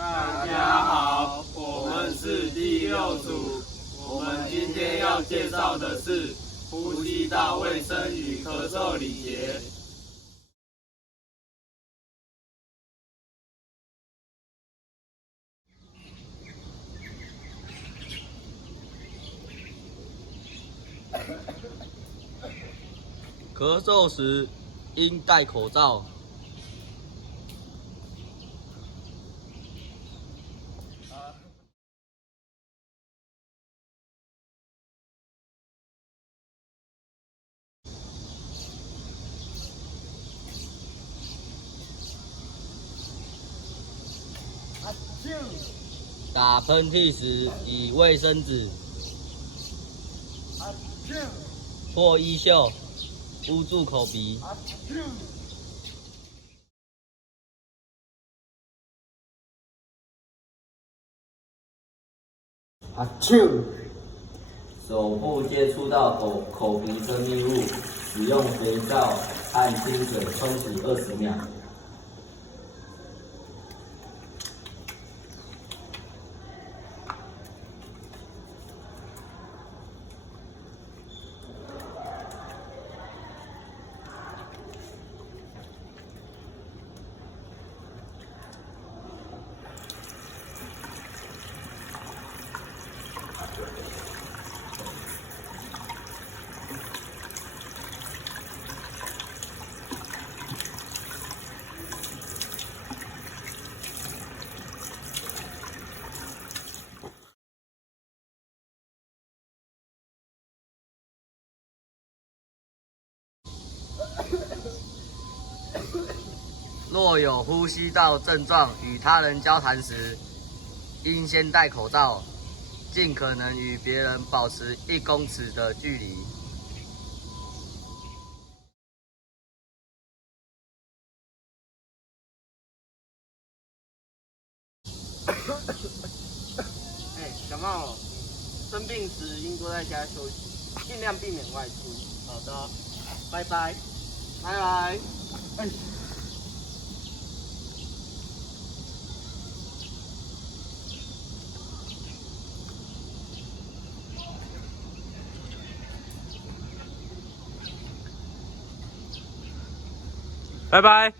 大家好，我们是第6组。我们今天要介绍的是呼吸道卫生与咳嗽礼节。咳嗽时应戴口罩。打喷嚏时以卫生纸或衣袖捂住口鼻。手部接触到口鼻分泌物，使用肥皂和清水冲洗20秒。若有呼吸道症状与他人交谈时，应先戴口罩，尽可能与别人保持1公尺的距离。小茂，生病时应多在家休息，尽量避免外出。好的，拜拜，拜拜。拜拜。